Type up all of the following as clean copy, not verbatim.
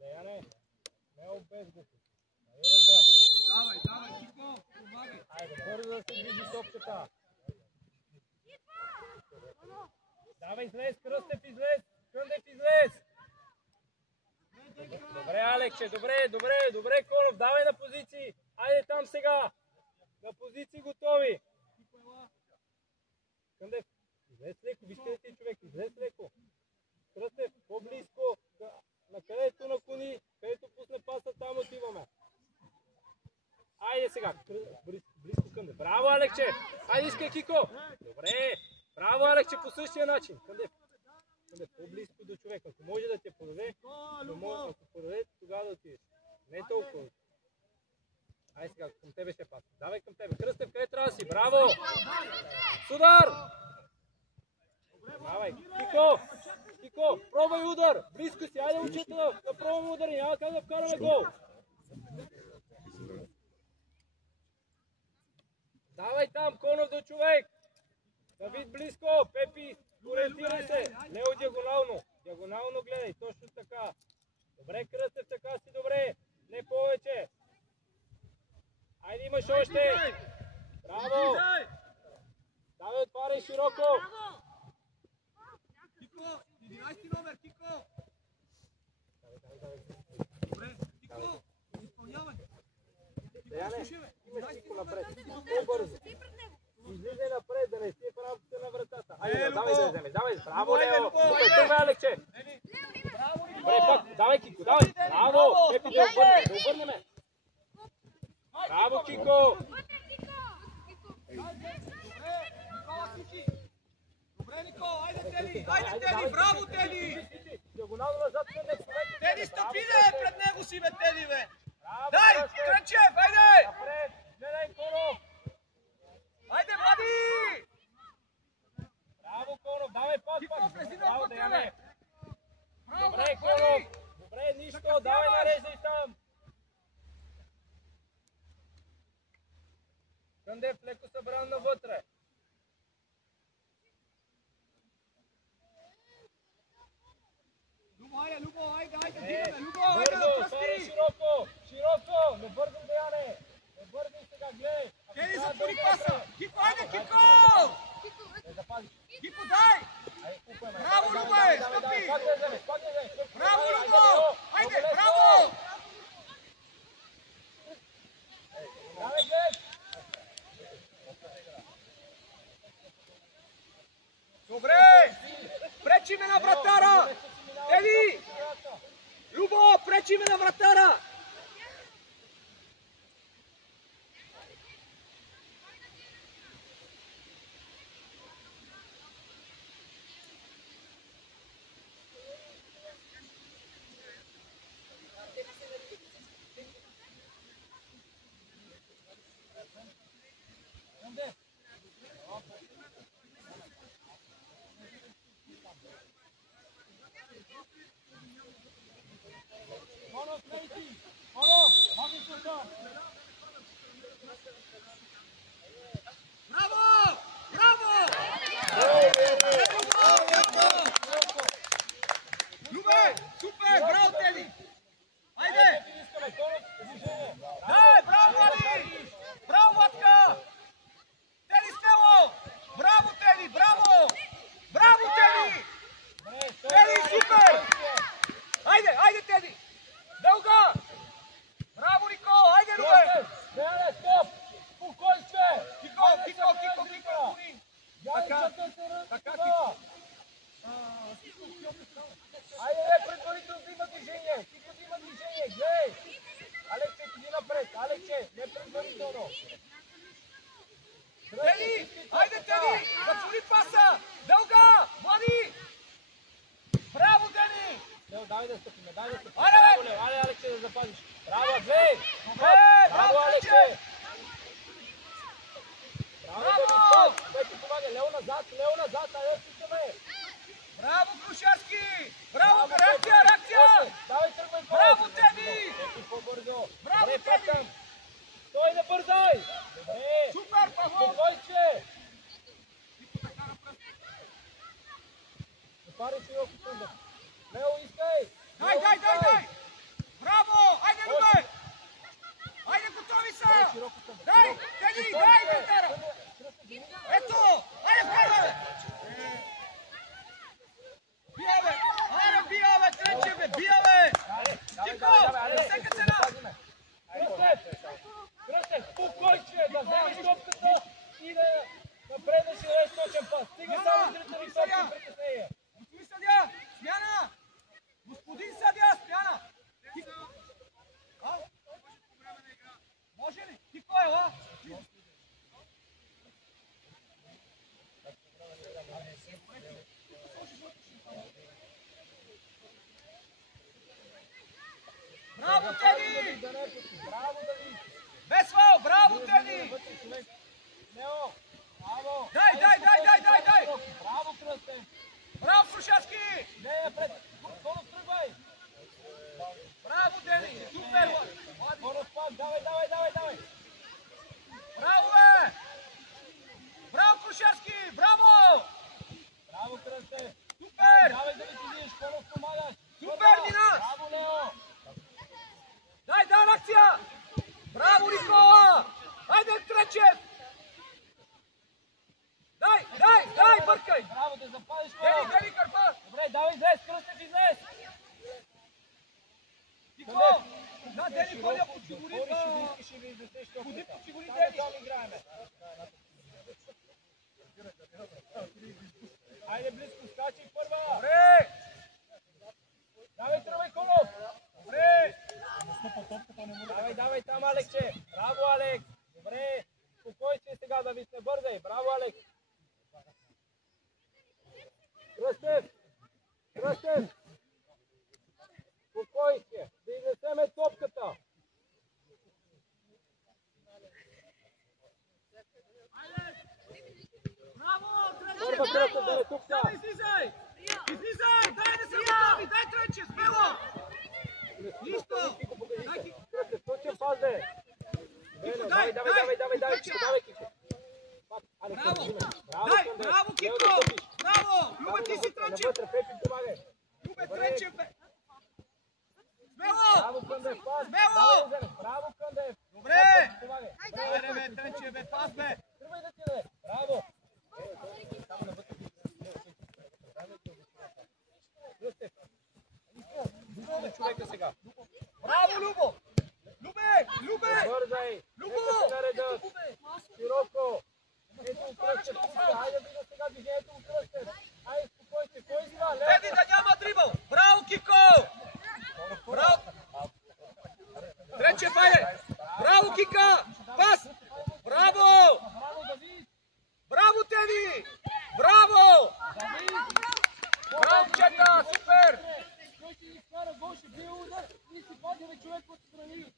Деяне, не обез го. Давай, Кико, помагай. Айде, бързо да се движи топчета. Давай, излез, Кръстев, излез! Къндев, излез! Добре, Алекче, добре, Конов, давай на позиции! Айде там сега! На позиции готови! Къндев, излез леко, виж къде ти човек, излез леко! Кръстев, по-близко, на където наклони, където пусне паса, там отиваме. Айде сега, близко Къндев. Браво, Алекче! Айде, искай, Кико! Добре! Браво, Алекче, по същия начин. Къндев, по-близко до човека. Ако може да те подаде, ако подаде, тогава да отидеш. Не толкова. Айде сега, към тебе ще паса. Давай към тебе. Кръстев, къде трябва да си? Браво! Удар! Давай, Кико, пробвай удар! Близко си, айде учета да пробваме удари, няма как да вкараме гол. Давай там, Конов до човек! Давид близко, Пепи, ориентирай се, Лео диагонално, диагонално гледай, точно така. Добре, Кръстев, така си добре, не повече. Айде, имаш още. Браво! Давай, отваряй широко. Кико, 11 номер, Кико. Добре, Кико, изпълнявай. Деяне, имаш Кико напред, по-бързо. Излизай напред, да не си в рамките на вратата. Айде, давай да вземеш, давай, браво, Лео. Тук е Алекче. Добре, пак, давай, Кико, давай. Браво, Пепи, да обърнем. Браво, Кико. Добре, Нико, айде, Тели, браво, Тели. Диагонално назад, Тели, стъпи, пред него си, бе, Тели, бе. Дай, Крънчев, айде. Напред, гледай, Конов. Айде, млади! Браво, Конов, давай пак. Кико, влези на Браво, пътя, Деяне. бе. Добре, Конов. Добре, нищо, давай нареждай там. Къндев, леко събран навътре. Любо, айде, дигаме, Любо, айде да Бързо, пръсти! широко, не бързам, Деяне. Не бързам сега, гледай. Тели, затвори паса! Кико, айде, Кико! Кико, дай! Браво, Любо, стъпи! Браво, Любо! Айде, браво! Давай, гледай. Добре! Пречиме на вратара! Тели! Любо, пречиме на вратара! Go, go! Така, така, Айде, бе, предварително взима движение. Тихо взима движение. Гледай. Алексе, иди напред. Алексе, не предварително. Тени! Айде, Тени! Затвори паса! Дълга! Влади! Браво, Тени! Лео, давай да стъпим, дай да стъпим. Айде, бе! Браво, Лео, айде, Алексе, да запазиш. Браво, гледай. Браво, Браво, Алексе. Тренчев! Браво! Бе, ти помага. Лео назад, айде, стъпаме. Браво, Крушевски! Браво, реакция! Давай, тръгвай. Браво, Тени! По-бързо. Браво, Добре, Тени! пътъм. Стой, не бързай. Добре. Супер, Павло! Спокойче. Пари широко тунда. Лео, искай! Дай! Браво! Айде, Любе! Айде, готови са! Дай! Тени! Дай, Петър! Ето! Айде, вкарвай! Бия, бе! Айде, бия, бе! Тренче, бе! Бия, бе! Тихо! На всяка цена! Кръстев, спокойче, да вземеш топката и да напреднеш и дадеш точен пас. Стига само трите топки и притеснение. Господин съдия! Смяна! Господин съдия! Смяна! А? Може ли? Тихо е, ла! Браво, Тени! Браво, Давид! Бесвал! Браво, Тени! Лео, браво! Дай! Браво, Кръстев! Браво, Крушевски! Не, напред! Конов, тръгвай! Браво, Тени! Супер! Конов, пак, давай! Браво, бе! Браво, Крушевски! Браво! Браво, Кръстев! Супер! Давай да ви видиш, Конов, помагаш! Супер, Нина! Браво, Лео! Дай, акция! Браво, Никола! Айде, Тренчев! Дай, бъркай! Браво, да запазиш Конов! Дели, Карпа! Добре, давай, излез, Кръстев, излез! Нико! Да, Дели, ходя, подсигури Отвори, ще ви да... искаш и ви издесеш топката. Ходи, подсигури Там Дели! там играеме. Айде, близко, скачай първа! Добре! Давай, тръгвай, Конов! Добре! Давай там, Алексе! Браво, Алекс! Добре! Спокойствие сега, Давид, не бързай! Браво, Алекс! Кръстев! Спокойствие! Да изнесеме топката! Браво! Първа Кръстев, да не тук са! Давай, излизай! Дай да се готови! Дай, Тренчев, смело! Нищо! Кръстев, точен пас, бе! Кико, Давай, Тренчев! Кико! Браво, Кико! Браво! Люба, ти си Тренчев! Навътре, Пепи, помагай! Любе, Тренчев, бе! Смело! Браво, Къндев, пас! Смело! Браво, Къндев! Добре! Помагай! Добре, бе, Тренчев, бе, пас, бе! Тръгвай да ти даде! Браво! Кръстев! Човека сега! Браво, Любо! Любе! Бързай! Любо! Нека се наредят! Широко! Ето Кръстев! Хайде видя сега движението му Кръстев! Айде спокойствие! Кой иска? Теди да няма дрибъл! Браво, Кико! Браво! Тренчев, айде! Браво, Кика! Пас! Браво! Браво, Давид! Браво, Теди! Браво! Давид! Браво, Чета! Супер! Той ще изкара гол, ще бие удар и си падне човек отстрани!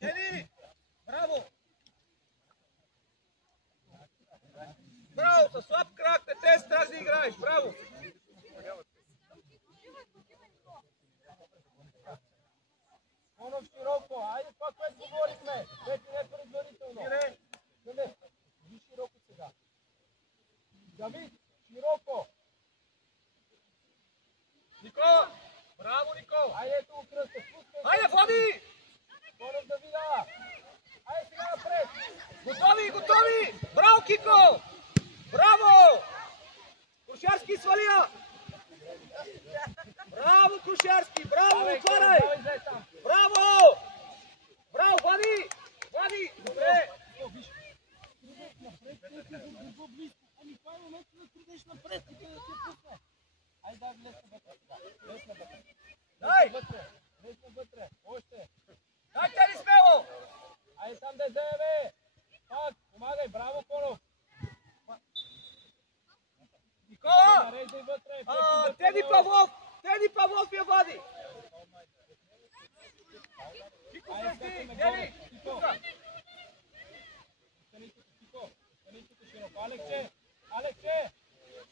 Теди! Браво! Браво! Със слаб крак не те страж да играеш! Браво! Конов широко! Айде това, което говорихме! Вече не предварително! Къде? Ви широко сега! Давид! Широко! Никола! Браво, Никола! Айде ето го Кръстев! Пускай! Айде, Влади! Конов Давида! Айде сега напред! Готови! Браво, Кико! Браво! Крушарски свалия! Браво, Крушарски! Браво, отваряй! Браво! Браво, Влади! Добре! Напред, близко! Ами това е момент трудиш напред и да ти пусне. Айде дай лесно вътре. Лесно вътре. Дай! Лесно вътре. Още. Дай Тени смело! Айде там да вземе. Пак, помагай. Браво, Конов. Никола! Нареждай вътре. Тени Павлов я води! Кико прести! Тени! Тука! Станичето широко. Алекче!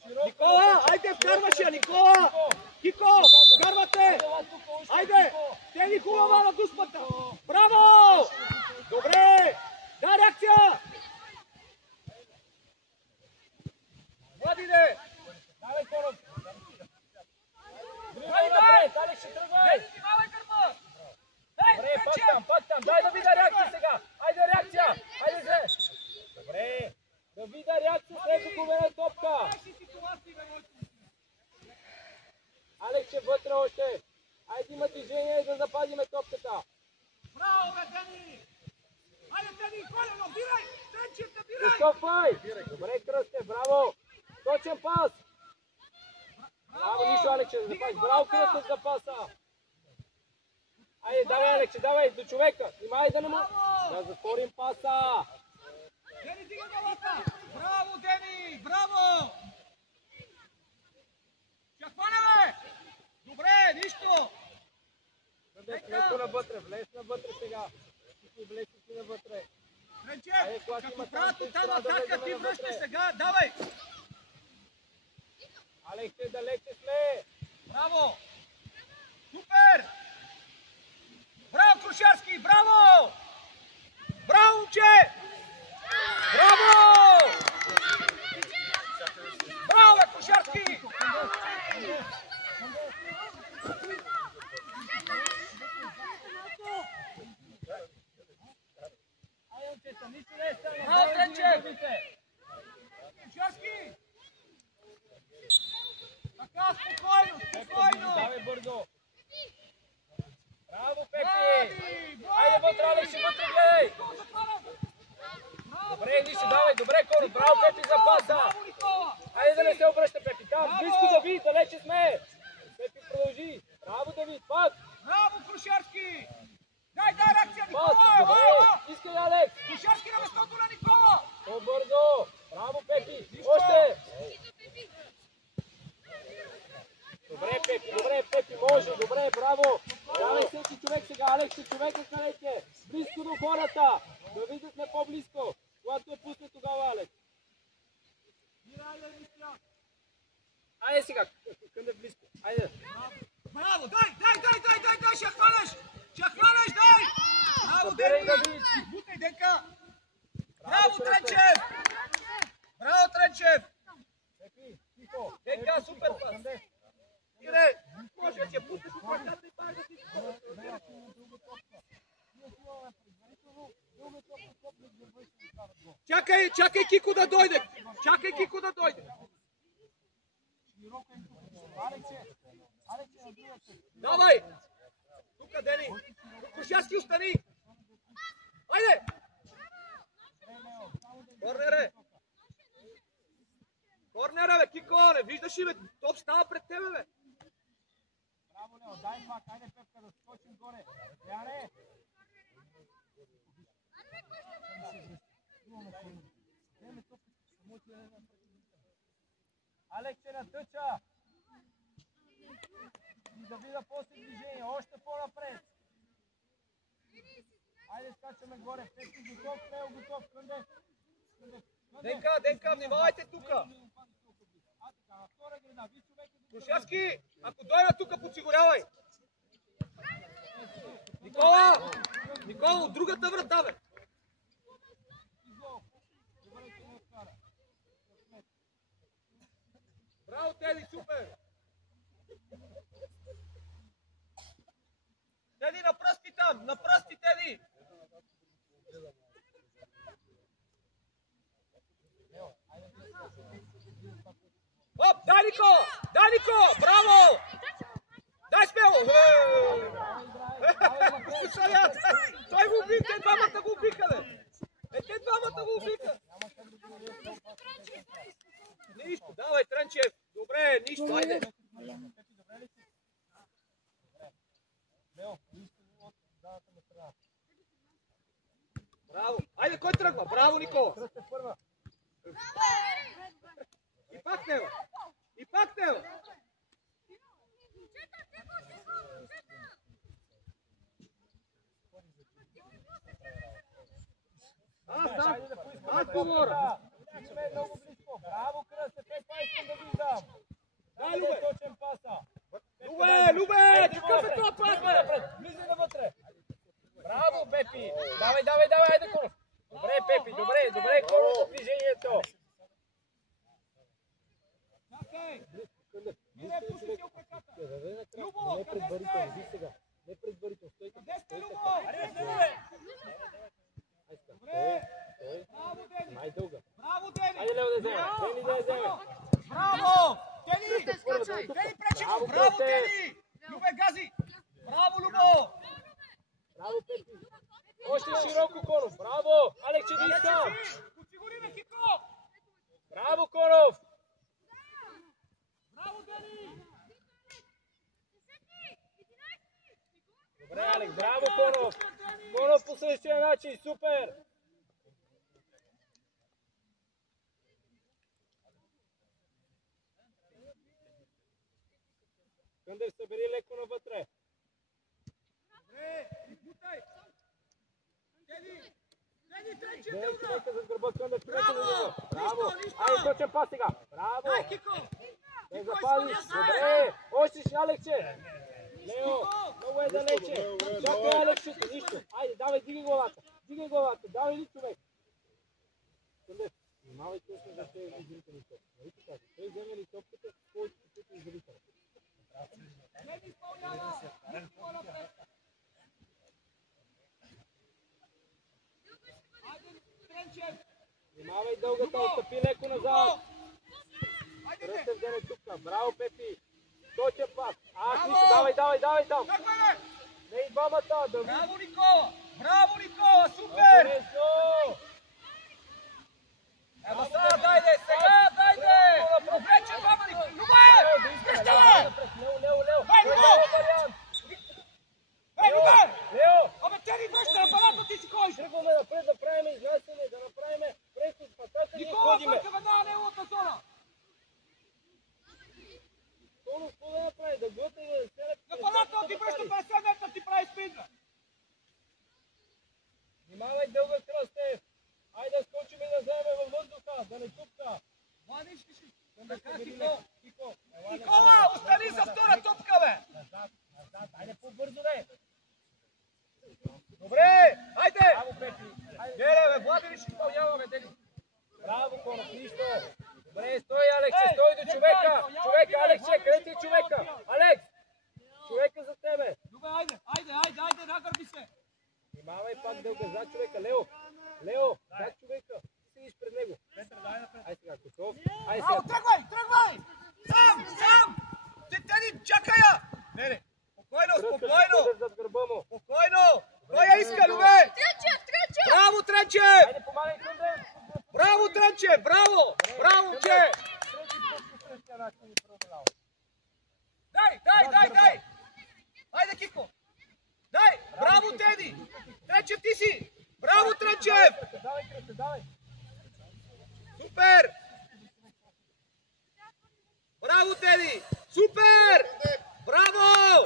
Широко. Никола! Айде вкарваш я, Никола! Кико! Вкарвате! Айде! Тени хубава на дуспата! Браво! Добре! Да, реакция! Владине! Давай, Конов. Дай! Алекс, ще тръгвай! Снимавай гърба! Добре, пак там. Дай да видя реакция сега. Айде реакция. Айде зе. Добре. Да видя реакция след загубена топка. Алекс е вътре още. Айде има движение да запазиме топката. Браво, бе, Тени! Айде, Тени, колено, бирай! Тренчев, да бирай! Стопвай. Добре, Кръсте, браво. Точен пас. Браво, нищо, Алексе, да запази. Браво, Кръсте, за паса. Айде, давай, Алексе, давай, до човека. Внимай да не му... Да затворим паса. Дени, дига главата! Браво, Дени! Браво! Ще хване, бе! Добре, нищо! Влез навътре, влез навътре сега. Влез си навътре. Тренчев, като правят там атака, ти връщаш сега, давай! Алексе, далече сме. Браво! Супер! Браво, Крушарски! Браво! Браво, момче! Браво! Браво, Крушарски! Браво, Тренчев! Крушарски! Така, спокойно! Давай бързо. Браво, Пепи! Айде вътре, Алексе, вътре гледай! Добре, нищо, давай, добре, Коро, браво, Пепи, за паса! Айде да не се обръща, Пепи, там, близко Давид, далече сме! Пепи, продължи! Браво, Давид, пак! Браво, Крушарски! Дай реакция, Пас, Никола! добре, искай, Алекс! Крушарски на местото на Никола! По-бързо! Браво, Пепи! Още! Добре, Пепи, може, добре, браво! Давай всеки човек сега, Алекс, човека къдете! Близко до хората! Да видят сме по-близко! Когато е пусне тогава, Алекс! Айде сега, къде близко? Айде! Браво, дай, ще хванеш! Дай! Браво, Дени! Бутай, Денка! Браво, Тренчев! Пепи, тихо! Денка, супер пас! Иде, може да ти пуснеш от ръката и пак да ти... Чакай Кико да дойде! Давай! Тука, Дени! Крушарски, остани! Айде! Корнере, бе, Кико, не виждаш ли, бе? Топ става пред тебе, бе! Браво, Лео, дай пак, айде Пепка да скочим горе. Яре! Алекс се натъча! И да видя после движение, още по-напред. Айде скачаме горе, Пепки готов, Лео готов, къде? Денка, внимавайте тука! А така, на втора града, ви човек е... Крушарски, ако дойде тука, подсигурявай! Никола, от другата врата, бе! Браво, Теди, супер! Теди, на пръсти там! Теди! Оп, дай Нико! Браво! Дай смело! Той го убих, те двамата го убиха, бе! Те двамата го убиха! Нищо, давай, Тренчев. Добре, нищо, айде. Лео, нищо от задната му страна. Браво. Айде, кой тръгва? Браво, Никола. Кръстев първа. И пак него. И пак него. Аз говоря. Много близко. Браво, Кръстев, това искам да виждам. Да, Любе. Точен паса. Любе, какъв е това пас, бе? Влизай навътре. Браво, Пепи. Давай, айде, Конов. Добре, Пепи, добре, Конов за движението. Не пуши си опреката. Не предварително, ви сега. Не предварително. Къде сте, Любо? Браво, Дени. Най-дълга. Браво, Дени. Айде, Лео да вземе. Дени да я вземе. Браво! Дени! Дени Пречев! Браво, Дени! Любе, гази! Браво, Любо! Браво, Пепи. Още широко, Конов. Браво! Алекче, диска! Подсигури ме, Кико! Браво, Конов! Браво, Дени! Добре, Алекс, браво, Конов! Конов по същия начин, супер! Къндев, събери леко навътре. Добре, избутай! Дени! Дени, Тренчев, Дени, дълга! човека за гърба, Къндев, човека Браво! за гърба. Браво! Нищо! Айде, точен пас сега. Браво! Дай, Кико! Да Кико, запазиш. изпълня! Добре! Още си, Алекче! Лео, много е далече. Чакай, Алексчето, нищо. Айде, давай, дигай главата. Давай ли човек? Къндев, внимавай точно за тези изрителни топки. Нали така? Той вземе ли топката, който се пъти изрително. Не ми изпълнява! Кико напред! Айде, Тренчев! Внимавай дългата, отстъпи леко назад. Айде, Кръстев вземе тупка. Браво, Пепи. Точен пас. Браво! Нищо, давай там. тръгваме! Не и двамата. Да Браво, Никола! Браво, Никола! Супер! Интересно. Ева сега, дайде! Добре, че двама Никола! Любе! Спрещавай! Лео. Ей, Любе! Ей, Любе! Лео. Абе, те ни връща апаратно, ти си ходиш! Тръгваме напред, да правим изнасяне, да направим престо с пасата, ние Никола, ходиме. пъка веднага неговата зона! Тоно, какво да направи? Да глъта и да стреля. Нападател ти връща 50 метра, ти прави спидра! Внимавай дълга, Кръстев. Айде да скочим и да вземем във въздуха, да не тупка. Младиш, виж! Така, Кико. Никола, остани за втора топка, бе! Назад. Айде по-бързо, бе. Добре, айде! Браво, Пепи. Бе, Владимир, ще изпълняваме, Дени! Браво, Конов, нищо. Добре, стой, Алексе, стой до човека. Човека, Алексе, къде ти е човека? Алекс, човека за тебе. Добре, айде, нагърби се! Внимавай пак дълга зад човека. Лео, зад човека. Ти седиш пред него. Ай сега, готов. Ай Браво, сега. тръгвай! Сам! Дени, чакай я! Не, спокойно! Зад гърба му. Спокойно! Кой я иска, Любе? Тренчев! Браво, Тренчев! Айде, помагай, Къндев. Браво, Тренчев! Браво, момче! Дай! Айде, Кико! Дай! Браво, Теди! Тренчев, ти си! Браво, Тренчев! Давай. Супер! Браво, Теди! Супер! Браво!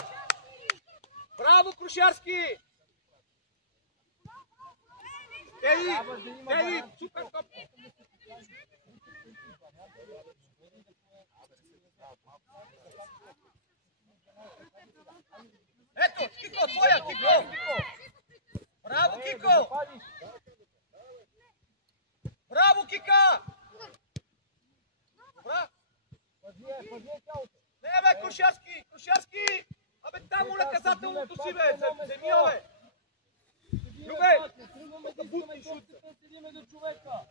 Браво, Крушарски! Теди! Супер топ! Ето, Кико, твоя, Кико! Браво, Кико! Браво, Кика! Не, бе, Крушарски! Абе, там му наказателното си, бе! Вземи я, бе! Любе! Седиме до човека.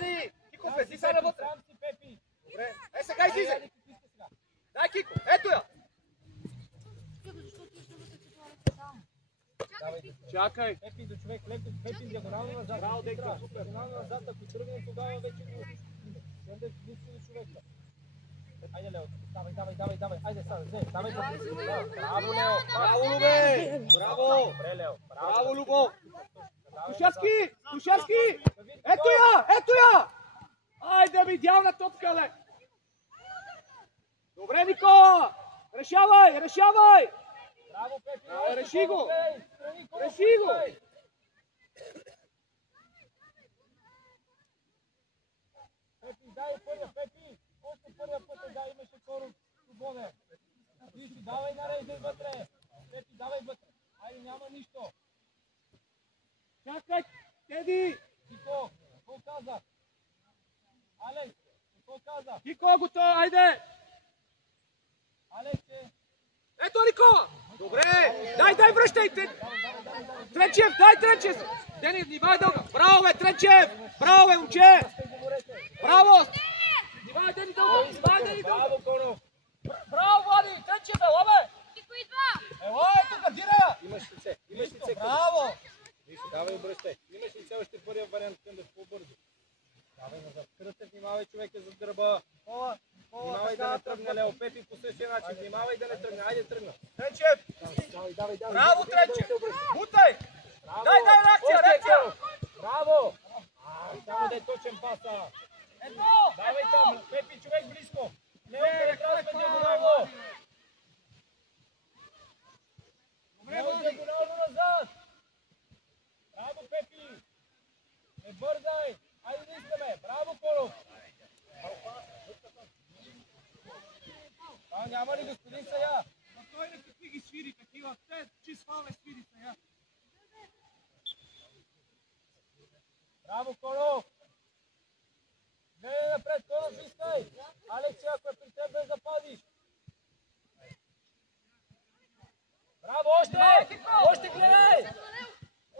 Дени! Кико, влези сега навътре. Сам си, Пепи. Добре. Сега излизай. Дай, Кико. Ето я. Чакай. Пепи до човек, леко, Пепи диагонално назад. Браво, Денко, супер. Диагонално назад, ако тръгне тогава вече го... Къде близко до човека. Айде, Лео, давай. Айде, сега, давай. Браво, Лео. Браво, Любе. Браво. Добре, Лео. Браво, Любов. Тушевски. Ето я. Айде, ми идеална топка, ле. Добре, Никола. Решавай. Браво, Пепи. Реши го. Реши го. Пепи, дай първия, Пепи. Още първия път имаше коров свободен. Виж, давай нареждай вътре. Пепи, давай вътре. Айде, няма нищо. Чакай, Теди. Кико, какво каза? Алекс, какво каза? Кико, готов, айде. Алекс, Ето Никола. Добре. Дай, връщайте. Тренчев, Тренчев. Дени, внимавай дълга. Браво, бе, Тренчев. Браво, бе, момче. Браво. Внимавай, Дени дълга. Браво, Конов. Браво, Влади. Тренчев, ела, бе. Ела, ето, гардира я. Имаш лице. Браво. Виж, давай, обръщай. Имаш лице още първия вариант, да по-бързо. Давай назад. Кръстев, внимавай, човек е зад гърба. Внимавай да не тръгне, Лео. Пепи по същия начин. Внимавай да не тръгне. Айде, тръгна. Тренчев. Давай. Браво, Тренчев. Бутай. Дай, реакция. Браво. Само да е точен паса. Ето. Давай там. Пепи, човек близко. Лео, прекрасно диагонално. Лео, диагонално назад. Браво, Пепи. Не бързай. Айде да искаме. Браво, Конов. Няма ли господин Сая? А той не какви ги свири такива. Те чисваме свири сега. Браво, Конов. Гледай напред, Конов, искай. Алекс, ако е при теб, да запазиш. Браво, още гледай.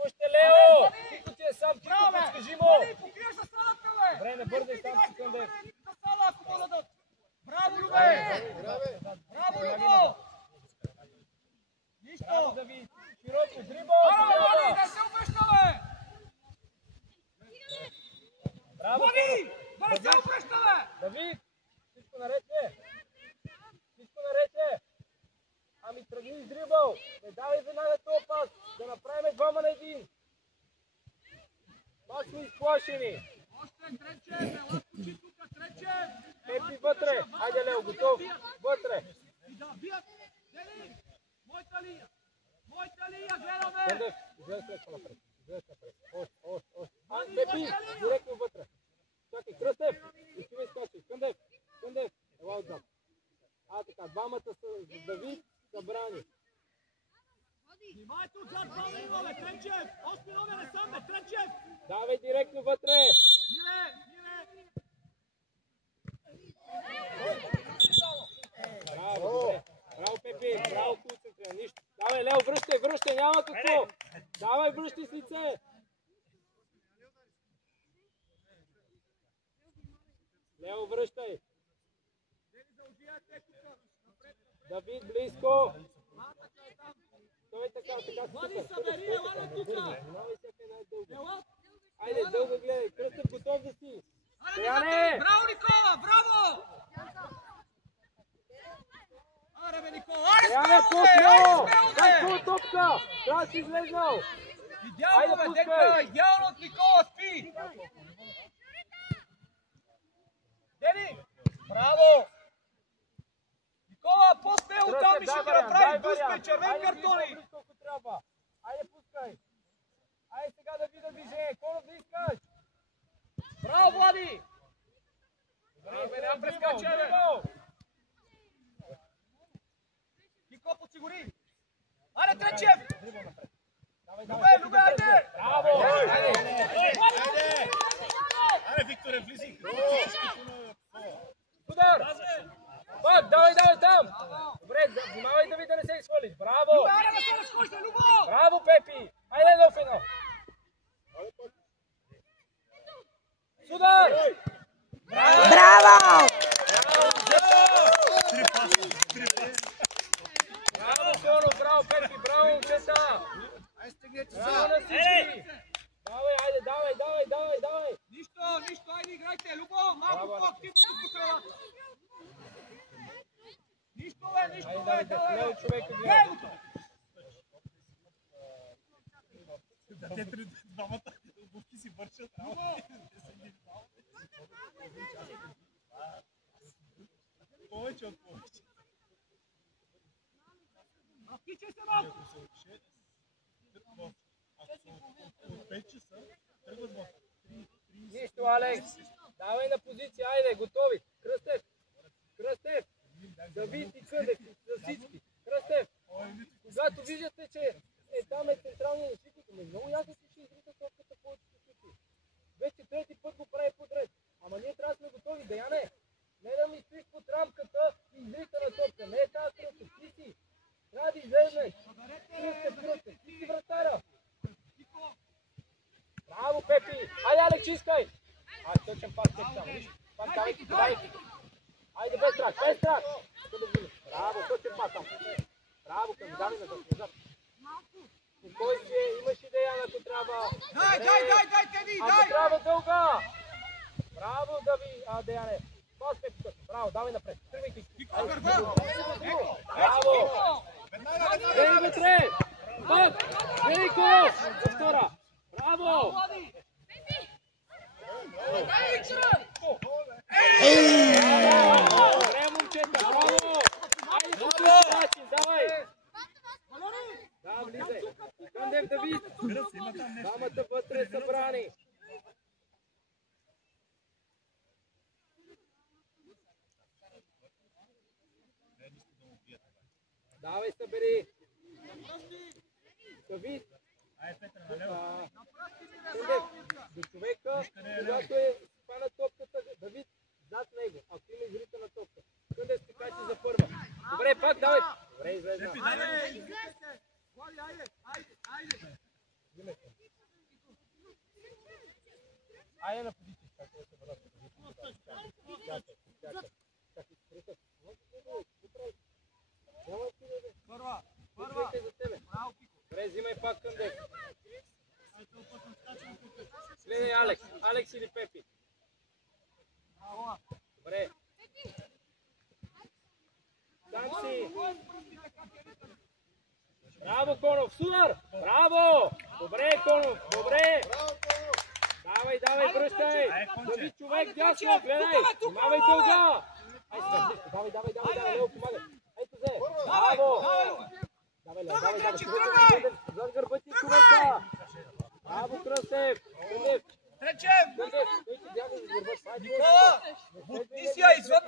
Още, Лео. Кико ти е сам, Кико, подскажи му. Покриеш за салата, бе. Добре, не бързай сам, Секундев. За сала, ако му дадат. Браво, Любе. Браво, Любо. Нищо. Браво, Давид. Широко, дрибъл. Браво, не се обръща, бе. Браво, Води. Да не се обръща, бе. Давид, всичко наред ли? Всичко наред ли? Ами тръгни с дрибъл. Не давай веднага този пас. Да направим 2 на 1. Пак сме изплашени. Още Тренчев, ела скочи тук, Тренчев. Пепи вътре. Айде, Лео, готов. Вътре. И да бият. Дени, моята линия, гледаме. Къндев, излез леко напред. Още. Пепи, директно вътре. Чакай, Кръстев. Искаме изкачай. Къндев. Ела отзад. Така, двамата са Давид, събрани. Внимайте отзад, двама имаме, Тренчев. 8 номер е сам, бе, Тренчев. Давай директно вътре. Миле. Браво, Пепи. Браво, концентрира. Нищо. Давай, Лео, връщай, няма какво. Давай, връщай с лице. Лео, връщай. Давид, близко. Той така. Влади, събери, ела тук. Айде, дълго гледай. Кръстев, готов да си. Браво, Никола, браво! Аре, бе, Никола, Стояне, по-смело! Дай по топка! Трябва да си излезнал! Идеално, бе, Денка! Идеално от Никола, спи! Дени! Браво! Никола, по-смело там и ще ги направи дуспе, червен картони! Айде, пускай! Айде сега да видя движение! Конов да искаш! Браво, Влади! Бе, няма прескача, бе! Никола, подсигури! Аре, Тренчев! Любе, айде! Браво! Аре, Викторе, влизи! Удар! Пак, давай там! Добре, внимавай да не се изхвърлиш! Браво! Аре, да се разхожда, Любо! Браво, Пепи! Айде, Леофино! Судар! Браво! Браво, Коро, браво, Пепи, браво, момчета! Браво на всички! Давай. Нищо, айде играйте, Любо, малко по-активно по средата. Нищо, давай! Човека Гледай гледа. Да, те двамата обувки си вършат работа. Повече от повече. Разтичай се малко! От 5 часа тръгват в 3. Нищо, Алекс. Давай на позиция, айде, готови. Кръстев. Давид и Къдев, за всички. Кръстев. Когато виждате, че там е централния защитник, много ясно си ще изрита топката повечето случаи. Вече трети път го прави подред. Ама ние трябва да сме готови, Деяне. Не да ми стоиш под рамката и изрита на топка. Не е тази Кръстев, ти си. Трябва да излезнеш. Кръстев, ти си вратаря. Браво, Пепи! Айде, Алекс, искай! Точен пас, пак давай. Айде, без страх! Браво, точен пас там. Браво, към давай назад. Спокойствие, имаш идея, ако трябва. Дай, Теди, дай! Ако трябва дълга! Браво, Деяне! Пас, Пепи, точно. Браво, давай напред. Тръгвайки. Браво! Дени вътре! Път! Дени Коров! За втора! Браво! Добре, момчета, браво! Айде по същия начин, давай! Да, влизай! Къндев Давид! Дамата вътре събрани! Давай, събери! Давид! До човека, когато е спана топката, Давид зад него, ако има изрита на топка. Къде ще качи за първа? Добре, пак давай. Добре, излезна. Айде на позиция. Първа. Добре, взимай пак към дек. Гледай Алекс или Пепи. Добре. Там си. Браво, Конов. Судар. Браво. Добре, Конов. Добре. Давай, връщай. Дави човек дясно. Гледай. Имавай дълга. Давай. Лео, помагай. Ето зе. Браво. Давай. Зад гърба ти човека. Браво, Кръстев. Тречев! Никола! Ти си я извън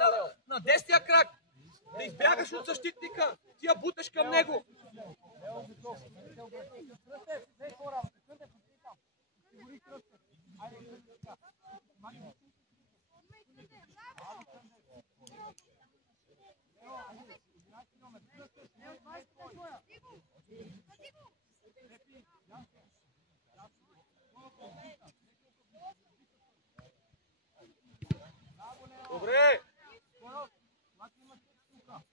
на десния крак! Да избягаш от защитника! Ти я буташ към него! Добре!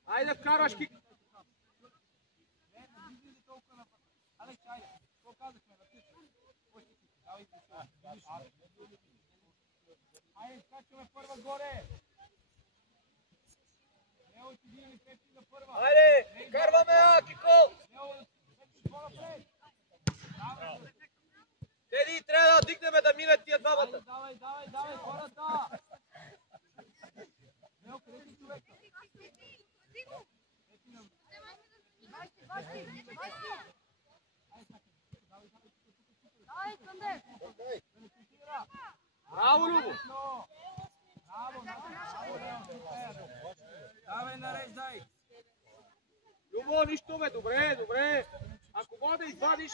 Айде вкарваш кик! Айде, скачаме първа горе! Айде! Карваме, Кико! Теди, трябва да дигнем да минат тия двамата! Давай, хората! Лео, къде си човека? Браво, Любо! Давай, нареждай! Любо, нищо бе, добре! Ако мога да извадиш...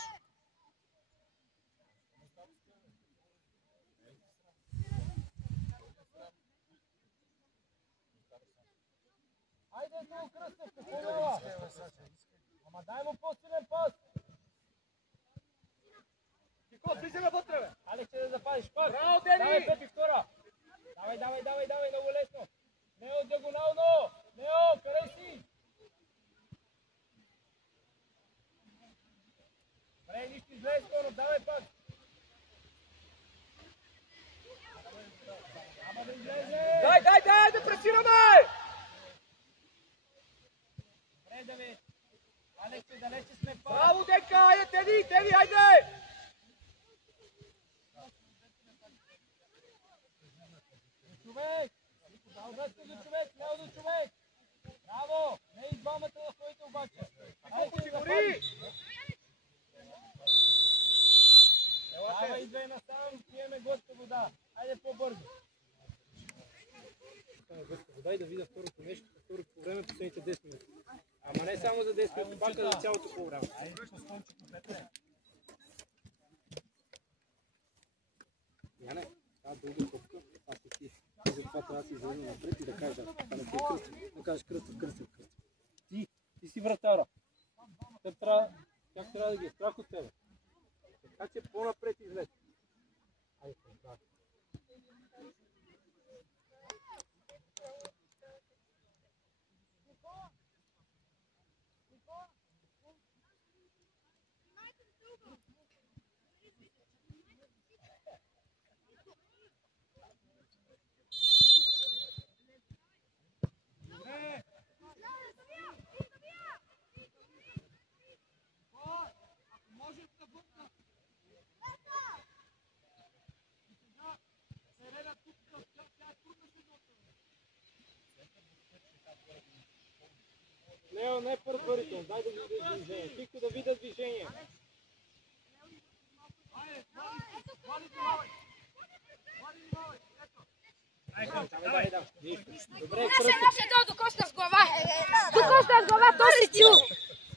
Айде, долу Кръстев, какво няма? Ама дай му по-силен пас! Кико, влизаме вътре, бе! Алексе да запазиш. Пак. Браво, Дени! Давай, Пепи, втора. Давай, много лесно. Нео, диагонално. Нео, къде си? Добре, нищо излезе скоро, давай пак. Ама да излезе. Дай, да пресираме! Добре, Давид. Алексе, далече сме пак. Браво, Денка! Айде, Теди, айде! Човек! Обръщай до човек, смело до човек! Браво! Не и двамата да ходите обаче! Колко си гори! Давай, идвай насам, пиеме горска вода. Айде по-бързо. Горска вода и да видя второто нещо, второто по време, последните 10 минути. Ама не само за 10 минути, пак за цялото по време. Яне, тази дълга копка, аз и ти. Затова трябва да си излезе напред и да кажеш, да кажеш кръстив. Ти си вратара. Тъп трябва, как трябва да ги е страх от тебе. Така че по-напред излез. Айде, да. Лео, не предварително, дай да видя движение. Тихо да видя движение. Давай. Добре, Носи до Коста с глава. До Коста с глава, то си чу.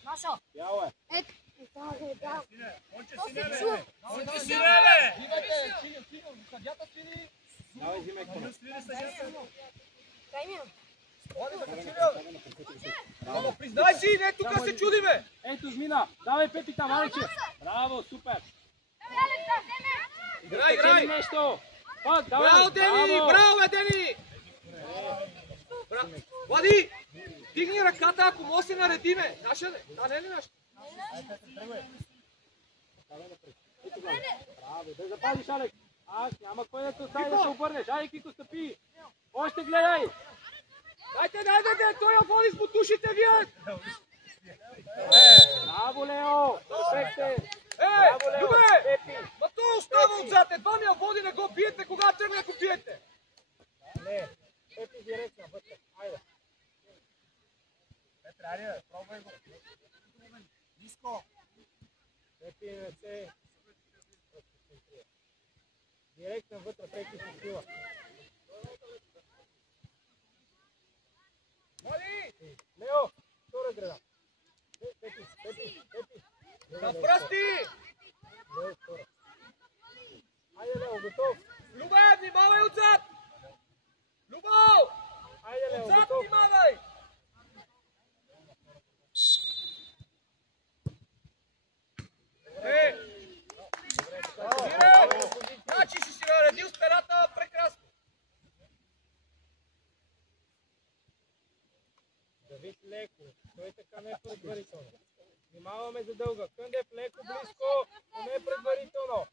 Носо. Бяло е. Ето. Давай, взимай кола. Дай ми. Признай си, не тук се чудиме! Ето, змина. Давай, Пепи, там, Алексе. Браво, супер. Играй! Нещо. Пак, давай. Браво, Дени! Браво, Дени! Влади! Дигни ръката, ако може да се наредиме. Наша ли? Да, не е ли наша? Браво, да запазиш, Алекс. Няма кой да те остави да се обърнеш. Айде, Кико, стъпи. Още гледай. Дайте, той я води с бутушите вие! Браво, Лео. Перфектен. Любе! Ма той остава отзад, едва ми я води, не го пиете, кога тръгне го пиете? Не, Пепи директно, вътре. Айде. Петре, айде, пробвай го. Ниско. Пепи, не се. Директно вътре, Пепи се сила. Лео, втора града. Пепи. На пръсти! Лео, втора. Айде, Лео, готов. Любе, внимавай отзад! Любов! Айде, Лео, Отзад готов. внимавай! Значи си наредил спелята прекрасно. Давид леко, той така не е предварително. Внимаваме за дълга. Къндев леко, близко, но не е предварително.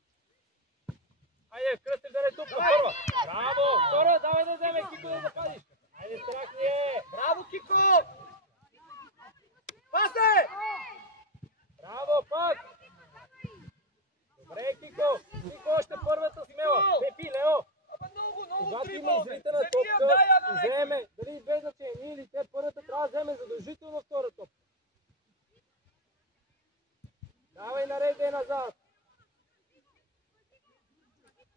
Айде, Кръстев да не тупка, първа. Браво! Втора, давай да вземе Кико да запазиш. Айде, страх ни е. Браво, Кико! Пасе! Браво, пак! Добре, Кико. Кико, още първата смела. Пепи, Лео. Много Когато има дрибъл. излитана топка, вземе, дали без значение или те, първата трябва да вземе задължително втора топка. Давай, нареждай назад.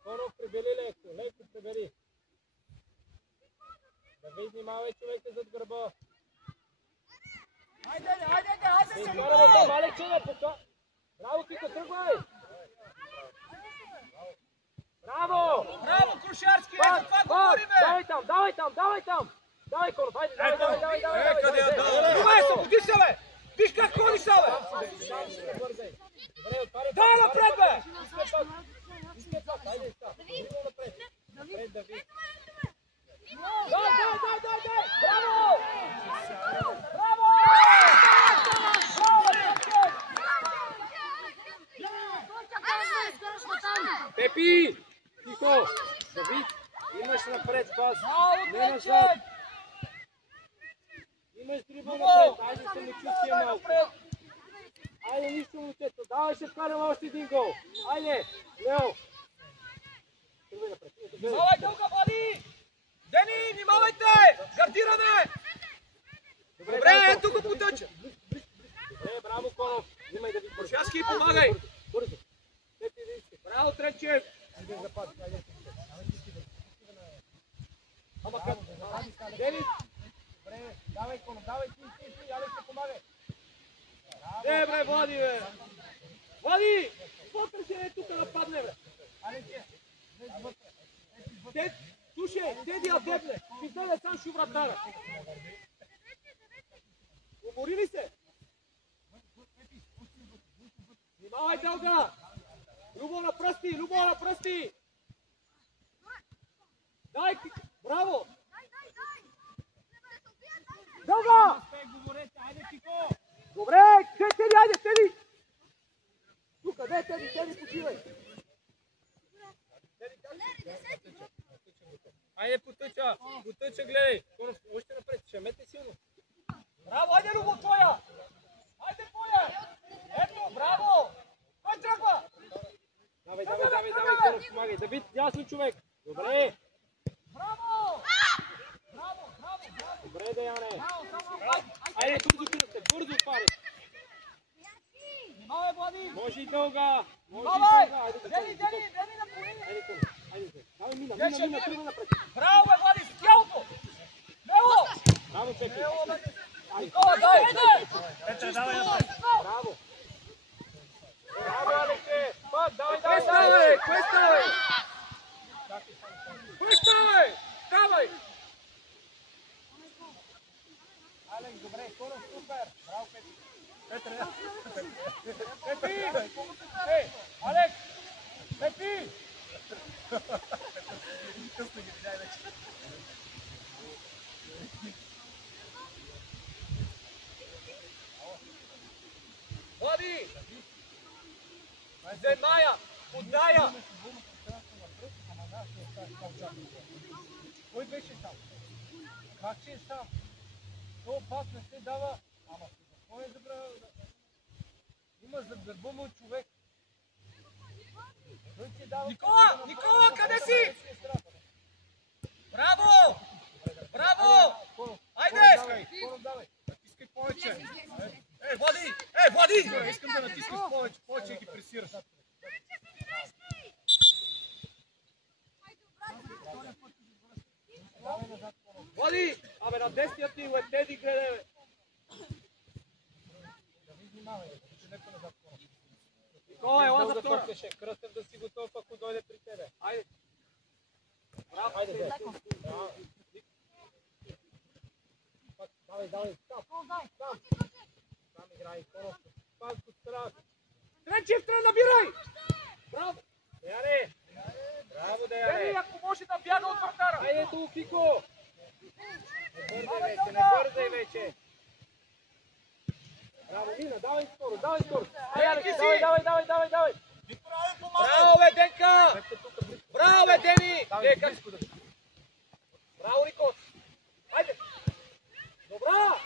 Конов, прибели леко прибели. Да ви внимавай човека зад гърба. Хайде се Изкараме там, Алексе, да пока. Браво, Кико, тръгвай! Браво! Браво, Крушарски! Ето това говориме! Давай там! Давай, Конов, хайде, давай! Къде я дава? Добре, събуди се, бе! Виж как ходиш, бе! Добре, отваряй. Дай напред, бе! Искай пак. Давид. Дай! Браво! Браво! Пепи! Тихо! Давид, имаш напред пас. Браво, Не Тренчев! назад. Имаш дрибъл напред. Айде се не чувствай малко. Айде, нищо момчето. Давай, ще вкараме още един гол. Айде, Лео. Тръгвай напред. Внимавай, дълга, Влади! Дени, внимавайте! Гардиране! Добре, ето го потъча! Добре, браво, Конов. Взимай да ви бързо. Шаски, помагай! Бързо. Пепи, да искай. Браво, Тренчев! Айде, запази. Айде. Ама как? Дени. Добре, давай, Конов, давай ти, Алекс, ще помагай. Добре, Влади, бе! Влади! Вътре се е тук да падне, бе! Слушай, Деди я дебне! Пиздаде сам шу вратара! Умори ли се? Внимавай, Дълга! Любо на пръсти! Дай! Браво! Дълга! Добре! Теди, айде, Теди! Тук, де, Теди, почивай! Айде, потъча, гледай. Конов, още напред, ще мете силно. Браво, айде, Любо, твоя! Айде, твоя! Ето, браво! Кой тръгва? Давай, Конов, помагай. Давид, ясно човек. Добре. Браво! Добре, Деяне. Браво! Айде, бързо отваряш. Внимавай, Влади! Може и Дълга. Внимавай! Айде, Дени, напълни! Айде, Конов. Айде, давай, мина, тръгва напред. Браво, бе, Влади, с тялото! Браво! Браво, Пепи. Никола, дай! Браво. Браво, Алексе. Пак, давай. Кое става? Давай! Алекс, добре, Конов, супер. Браво, Пепи. Пепи! Ей, Алекс! Пепи! Влади! Земая! Отдая! Кой беше сам? Как ще е сам? То пас не се дава. Ама какво е забравя? Има за гърба му човек. Никола, къде си? Браво! Айде! Конов, давай. Натискай повече. Влади! Искам да натискаш повече и ги пресираш. Влади! Абе, на десния ти е Теди, гледай, бе! Никола, ела за втора! Кръстев да си готов, ако дойде при тебе. Айде! Айде, давай. Там играй, Конов. Пак от страх. Тренчев, набирай! Браво! Деяне! Браво, Дени, Деяне! ако може да бяга от вратара! Айде ту, Кико! Не бързай вече! Браво, Мина, давай скоро! Давай! Браво, бе, Денка! Браво, бе, Дени! Браво, Никос! Айде! Добра!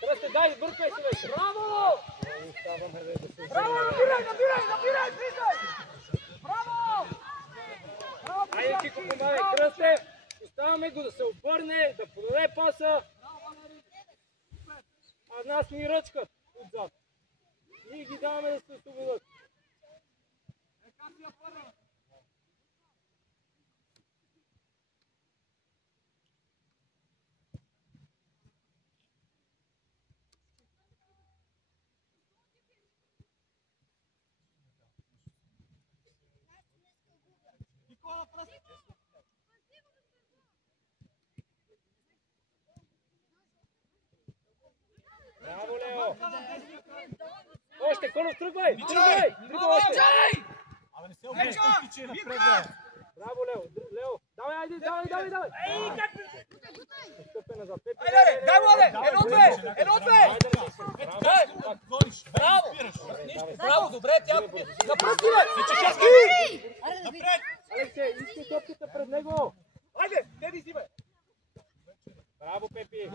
Кръсте, дай, бъркай се вече! Браво! Браво, набирай, влизай! Браво! Айде, Кико, помагай! Кръсте! Оставаме го да се обърне, да подаде паса. А нас ни ръчкат отзад. Ние ги даваме да се освободят. Браво, Лео! Още, Конов, тръгвай! Тръгвай още! Абе не се обръщай, че е напред, бе. Браво, Лео! Лео, давай айде, давай! Стъпе назад. Айде, дай младе! Едно-две! Браво! Браво, добре, тя напръсти, бе! Чешерски! Напред! Алексей, искай топката пред него! Айде, Теди си, бе! Браво, Пепи!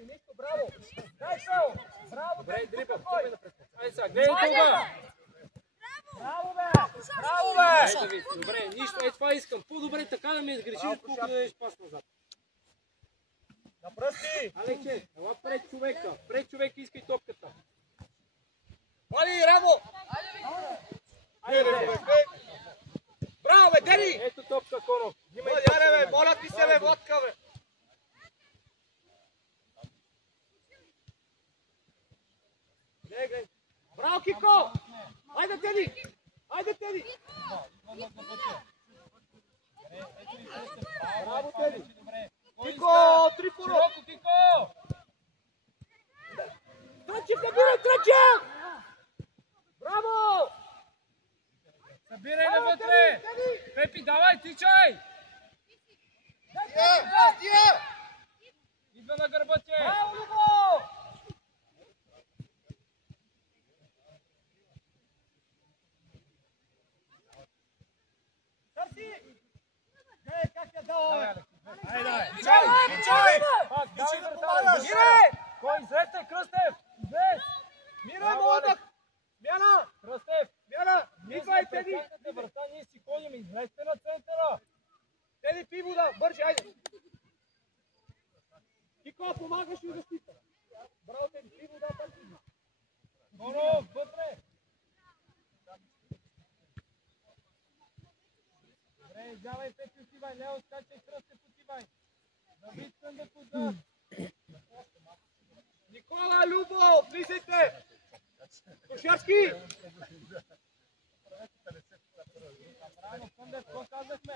Нищо, браво! Дай право! Браво, Добре, Теди, дрибъл, тук, кой? стъпе напред. Айде сега, гледай тука! Браво, бе! Браво, бе! Айде, Давид, добре, нищо, това искам. По-добре така да ме изгрешиш, отколкото да дадеш пас назад. Напръсти! Алексе, ела пред човека. Пред човека искай топката. Вали, Рамо! Айде, Браво, бе, Теди! ето топка, Конов. Взимай Моля, топка, бе, бе. моля ти се, бе, водка, бе! Браво, Кико! Айде, Теди! Айде, Теди! Браво, Теди. Кико, три по рок! Кико! Трънчев, набирай, Трънчев! Браво! Събирай навътре! Пепи, давай, тичай! Идва на гърба ти! Браво, Любо! Търси! Гледай как я дала, бе! Айде! Тичай! Пак, давай, да вратаря! помагаш! Мире! Кой? Излезте, Кръстев! Излез! Мире, Браво, молодък! Алекс. Мяна! Кръстев! Мяна! Ние Идвай, сме Теди! пред врата, ние си ходим, излезте на центъра! Теди, пи вода! Бърже, айде! Кико, помагаш ли защита? Браво, Теди, пи вода, бърже! Конов, вътре! Добре, издявай, Пепи, отивай, Лео, скачай, Кръстев, отивай! Давид, съндък отзад! Никола, Любо, влизайте! Кошарски! Рано, Съндък, какво казахме?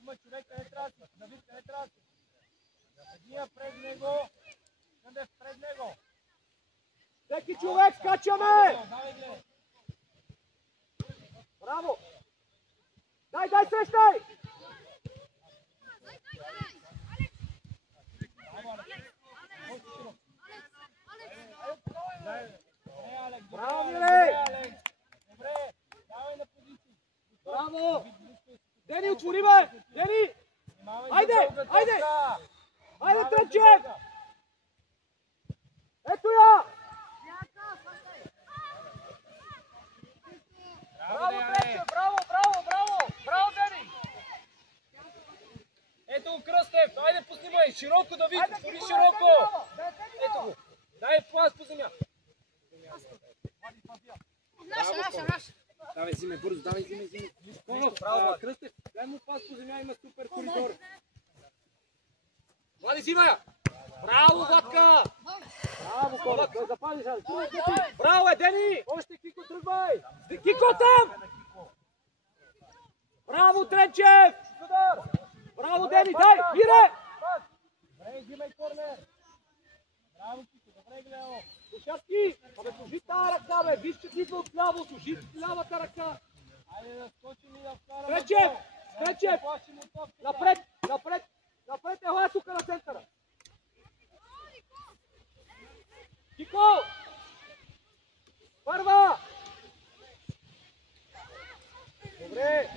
Има човек, къде трябва да си? Давид, къде трябва да си? Единия пред него, Съндък пред него! Всеки човек, скачаме! Давай, гледай! Браво! Дай, срещай! Браво, Мире! Добре, давай на позиции! Браво! Дени, отвори, бе! Дени! Айде, айде! Айде, Трънчев! Ето я! Браво, Трънчев! Браво! Браво, Дени! Ето го, Кръстев! Айде, поснимай! Широко, Давид! Айде, Отвори Кико, широко! браво! Ето го! Дай пас по земя! Наша. Давай, взимай бързо, давай, взимай! Конов, браво, Кръстев! Дай му пас по земя, има супер коридор! Влади, взимай я! Браво, Владка! Браво, Конов! Да запалиш, Алекс! Браво, Дени! Още, Кико, тръгвай! Кико там! Браво, Тренчев! Удар! Браво, Дени! Дай! Мире! Пас! Добре, взимай корнер! Браво, Кико, добре, Глео! Кошарски! Абе, служи тази ръка, бе! Виж, че ти идва от ляво! Служи лявата ръка! Айде да скочим и да вкараме! Тренчев! Тренчев! Плашим от топката. Напред! Ела тук на центъра! Кико! Първа! Добре!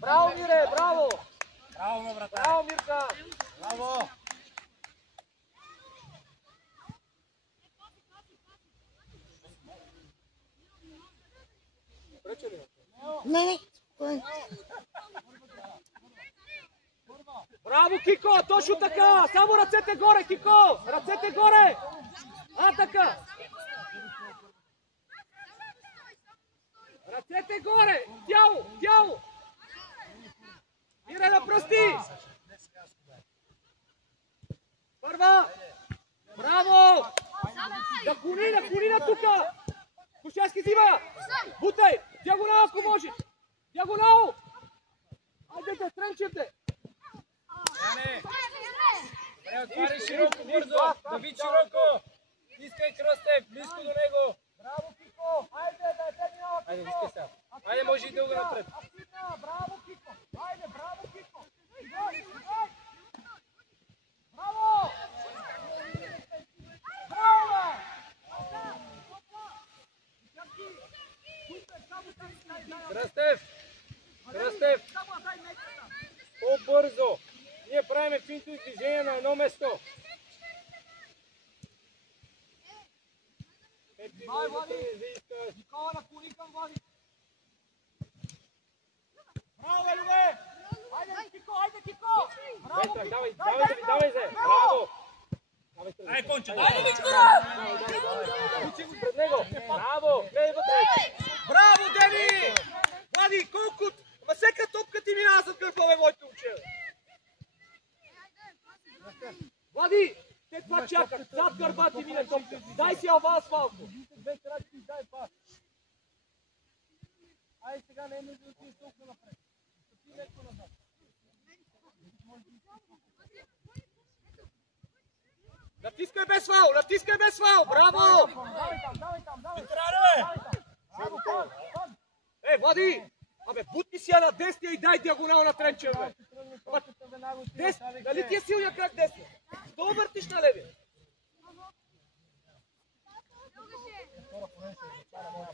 Браво, Мире! Браво! Браво, ме, брата! Браво, Мирка! Браво! Прече ли? Не. Браво, Кико! Точно така! Само ръцете горе, Кико! Ръцете горе! Така! Ръцете горе! Тяло! Мире на пръсти! Първа! Браво! Наклони на тука! Кошарски взима! Бутай! Диагонал, ако можеш! Диагонал! Айде, Тренчев де! Добре, отваряй широко, бързо! Давид широко! Искай Кръстев, близко до него! Браво, Кико! Айде, Кръстев! По-бързо! Ние правиме финтови движения на едно место. Дай, Влади! Никола наклони към Влади! Браво, бе, Любе! Айде, Кико, айде, Кико! Браво, Кико! Давай, Зе! Браво! Ай, Конче, Айде, Виктора! Пред него! Браво! Гледай вътре! Браво, Дени! Влади, колко... Ма всека топка ти минава зад гърба, бе, моите момче! Влади! Те това чакат, зад гърба ти мине топка. Дай си аванс малко. Две крачки и дай пас. Ай, сега не е нужда да си толкова напред. Ти леко назад. Натискай без фаул, натискай без фаул. Браво! Давай там. Е, Влади! Абе, бутни си я на десния и дай диагонал на Тренчев, бе. Дали ти е силния крак десния? Що въртиш на левия?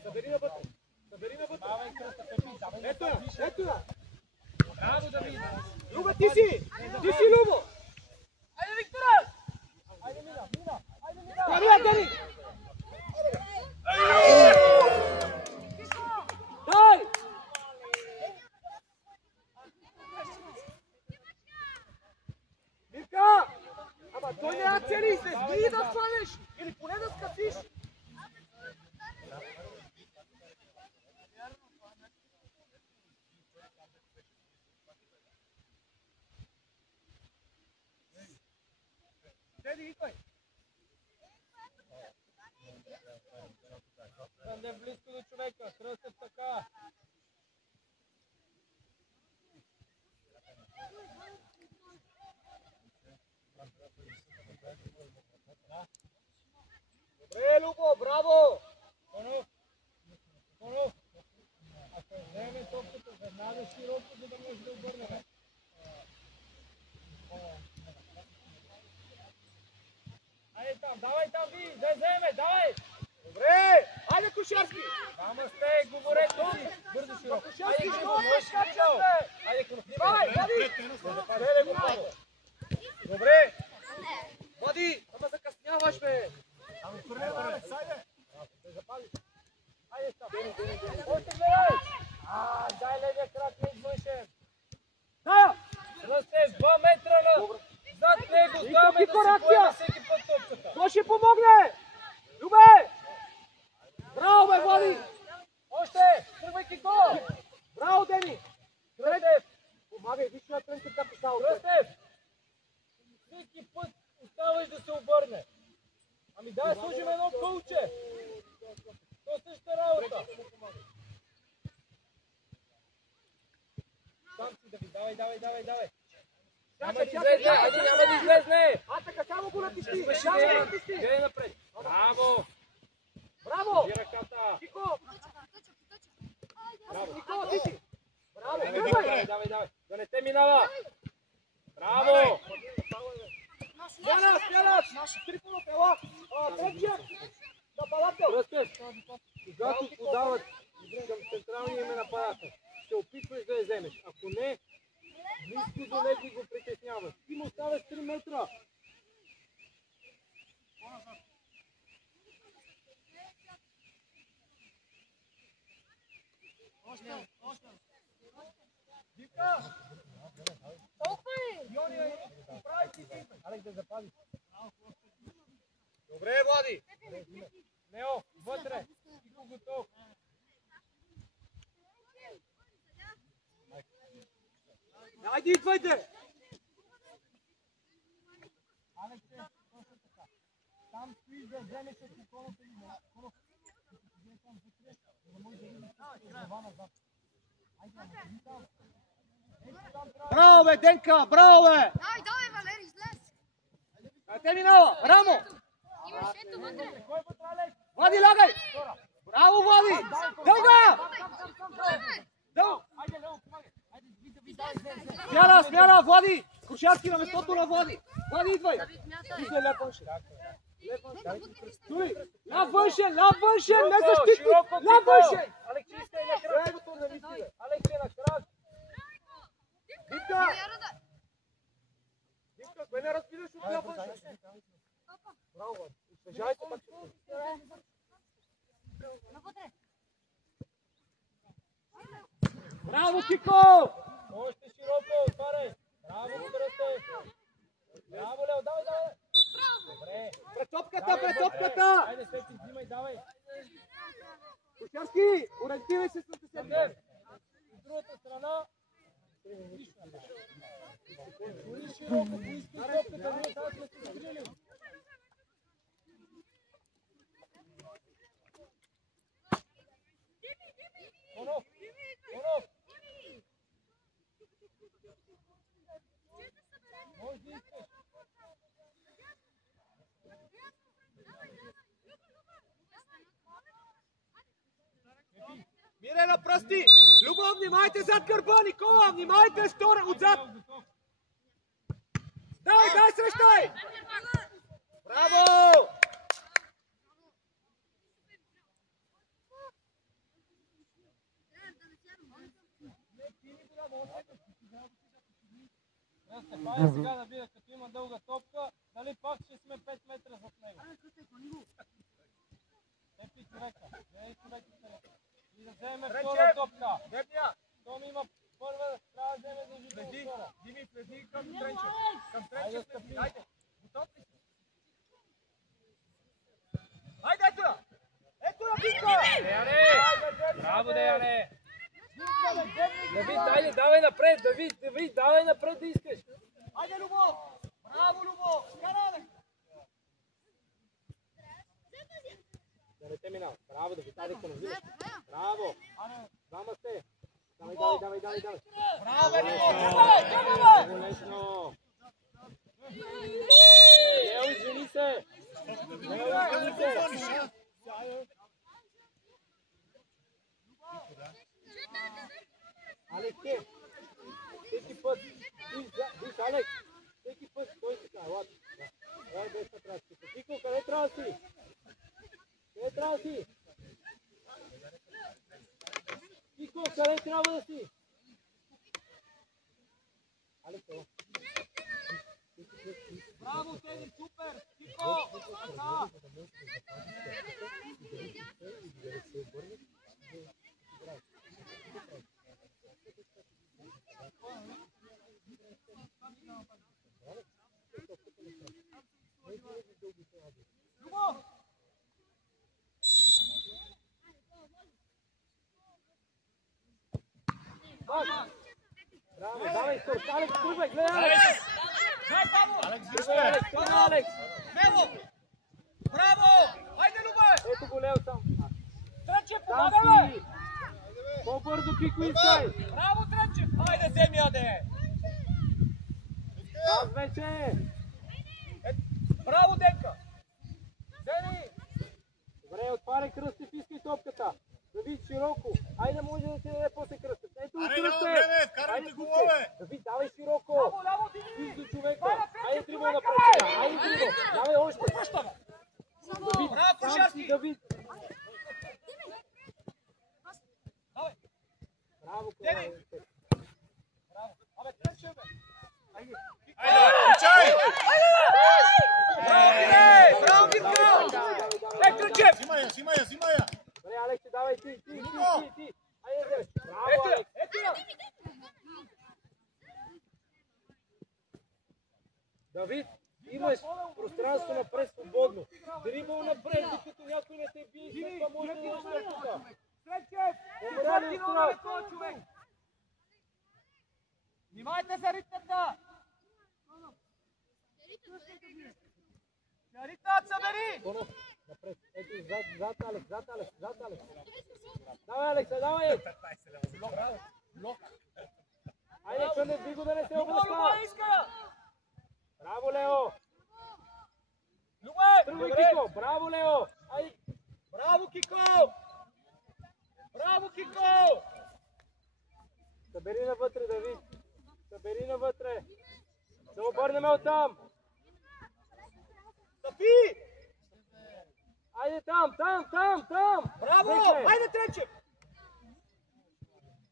Събери на вътре. Ето я. Браво, Давид! Любо, ти си, Любо. Айде, Виктора! Айде, мина! Дани! Дай! Мирка! Ама той няма цели, излезни да хванеш! Или поне да скъсиш! Седи, идвай! Там да е близко до човека, Кръстев така! Добре, Любо, браво! Конов! Ако вземе топката веднага широко, за да може да обърнем. Айде там, давай там ви, да вземе, давай! Добре! Айде, Кошарски! Двама сте, говорете си! Бързо широко! Кошарски, Айде, що можеш е качен, Криво! бе? Айде, Конов! Давай, Влади! Гледай го право! Добре! Влади, ама закъсняваш, бе! Ами, да запалиш! Айде, там! Още гледай! Дай левия крак, не извършен! Да! Кръстев, 2 метра на... Зад него, знаме да си поеме всеки път топката! Кой ще помогне? Любе! Браво, бе, Влади! Още! Тръгвайки го! Браво, Дени! Кръстев! Помагай, виж на Тренчев как остава. Кръстев! Всеки път оставаш да се обърне! Ами дай сложим едно кълче! То същата работа! Там си да ви, давай! Няма да излезне, айде няма да излезне! А, така, само го натисни! Свърши Само да го е! натисни! Гледай напред! Браво! Браво! Държи ръката! Кико! Браво! Никола, ти си! Браво! Давай! Да не те минава! Браво! Смяна! Трипоно пела! Тренчев! Нападател! Кръстев, когато подават към централния име нападател, ще опитваш да я вземеш. Ако не, близко до него го притесняваш. Ти му оставяш 3 метра. Алекс да запази. Добре, Влади! Нео, вътре. Кико готов. Айде, идвайте! Алексе, точно така. Там стоиш да вземеш от Николата и Конов. Вие там вътре, да може да видиш това назад. Айде, ами там. Браво, бе, Денка! Браво, бе! Давай, Валери, излез! Те минава! Рамо! Имаш ето вътре! Кой път, Алекс? Влади, лагай! Браво, Влади! Дълга! Дълга! Айде, Лео, помагай. Айде, Смяна, Влади! Кошарски на местото на Влади! Влади, идвай! Идвай, ляв външен! Ляв външен, не защитник! Ляв външен! Алекс, искай накрая. Левото на Витиле! Димка! Димка, кое не разпидаш от това външно? Браво, освежайте пак. Браво, Кико! Още широко, отваряй. Браво, скоросте. Браво, Лео, давай, давай. Добре. Пред топката, пред топката! Айде, Свети, взимай, давай. Кошарски, ориентирай се с Сетев. С другата страна. Поли широко, поиски топката, ние сега сме се скрили. Онов, онов. Може да искаш. Мире на пръсти! Любов, внимайте зад гърба, Никола! Внимайте стора отзад! Давай, дай срещай! Браво! Стефан сега да видя, като има дълга топка, дали пак ще сме 5 метра зад него. Епи човека, гледай човека. И да вземе втора топка. Том има първа, трябва да вземе задължително втора. Дими, влези към Тренчев. Към Тренчев, айде. Готов ли си? Айде, ето я! Ето я, Бинка! Браво, Деяне! Давид, айде, давай напред, Давид, давай напред да искаш. Айде, Любов! Браво, Любов! Каране! Да не те минава. Браво, Давид, айде към взимаш. Браво! Двама сте. Давай. Браво, бе, Любов! Тръгвай! Много лесно. Лео, извини се. Алекс, всеки път, виж, Алекс, всеки път, той си казва, ладно, да, без това трябва да си. Тико, къде трябва да си? Тико, къде трябва да си? Алекс, ела. Браво, Теди, супер! Тико! Любов! Браво, давай, скоро, Алекс, тръгвай, гледай, Алекс! Дай, Павло! Алекс! Мело! Браво! Айде, Любов! Ето го, Лео, там. Тренчев, Там помагаме! си! По-бързо, Кико, искай! Браво, Тренчев! Айде, вземи я, де! Аз вече! Браво, Денка! Вземи! Добре, отваряй Кръстев, искай топката. Давид, широко. Айде, може да ти даде после Кръстев. Ето го, Кръстев! вкарайте голове! Давид, давай широко! Браво, ляво, Дими! Виж до човека! Айде, дрибъл напред! Айде, дрибъл! Давай още! Връщаме! Давид, Браво, там си, Кошарски! Давид! Давай! Браво, Дени! Кръстев! Браво! Абе, Тренчев, бе! Айде, включай! Браво, Мире! Браво, Мирка! Ей, Тренчев! Взимай я! Добре, Алекс, давай ти! Айде, Алекс! Браво, Ето я! Алекс! Ето я! Давид, имаш пространство напред свободно. Дрибъл напред, докато някой не те бие и след това може да имаш топката. Тренчев! Умря ли Умря страх? този човек! Внимайте за ритмата! Ритмата, събери! Конов, напред. Ето, зад Алекс. Давай, Алекса, давай! Айде, Кънев, би го да не се обласка! Любов иска! Браво, Лео! Любов! Тръгвай, Кико! Браво, Лео! Айде! Браво, Кико! Браво, Кико! Събери навътре, Давид! Събери навътре! Да обърнем оттам! Стъпи! Айде там! Браво! Вече. Айде, Тренчев!